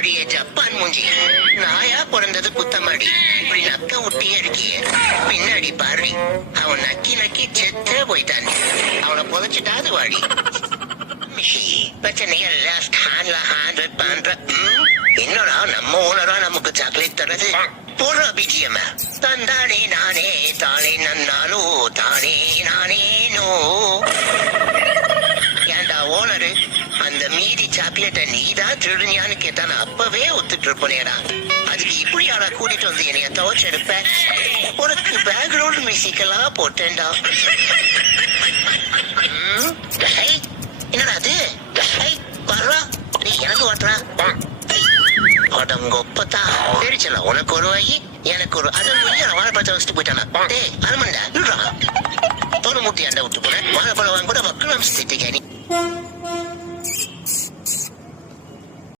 அடியே ஜப்பான் மூஞ்சி, நாயா பிறந்தது குத்தமாடி, இப்படி நக்க விட்டியே இருக்கிய. பின்னாடி பாரு, அவன் நக்கி நக்கி செத்தே போயிட்டான். அவனை புதைச்சிட்டாது வாடி. பிரச்சனையெல்லாம் ஸ்டாண்ட்ல ஹேண்டில் பண்ற. என்னடா நம்ம ஓனரா நமக்கு சாக்லேட் தரது? போடுற பிஜிஎம் தந்தானே நானே தானே நன்னாலோ தானே நானே நோ. ஏண்டா ஓனரு, அந்த மீதி சாக்லேட்டை நீதான் திருடுனியான்னு கேட்டான அப்பவே ஒத்துட்டு இருப்பேடா. அதுக்கு இப்படி ஆளா கூட்டிட்டு வந்து என்னைய துவச்செடுப்ப. உனக்கு பேக்ரவுண்ட் மியூசிக் எல்லாம் போட்டேன்டா. என்னடா அது? வர்றா, நீ எனக்கு ஓட்டுறா. உடம்பொப்பத்தா தெரிச்சல, உனக்கு ஒரு வாயி எனக்கு ஒரு. அது வாழைப்பழத்தை வச்சுட்டு போயிட்டானா? டேய் அருமண்டா, தோணு முட்டி அண்டை விட்டு போன வாழைப்பழம் வாங்க கூட மக்கள் அம்சிட்டு நீ.